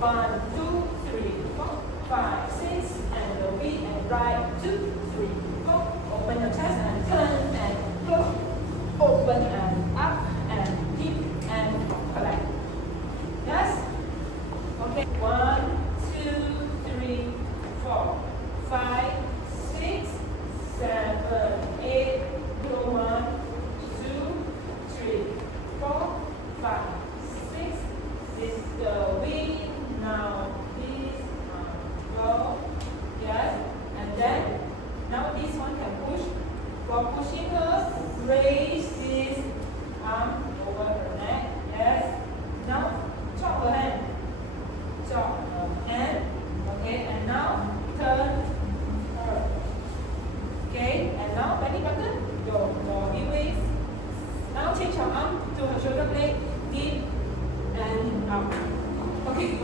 1, 2, 3, 4, 5, 6, and the V and right, 2, 3, 4. Open your chest and turn and close. Open and up and deep and collect. Yes? Okay. 1, 2, 3, 4, 5, 6, 7, 8. Go 1, 2, 3, 4, 5, 6. This is the wind. Now this go. Yes. And then now this one can push. For pushing her, raise this arm over her neck. Yes. Now chop her hand. Chop her hand. Okay. And now turn her. Okay. And now belly button. Your body waist. Now change her arm to her shoulder blade. Deep and up. Okay.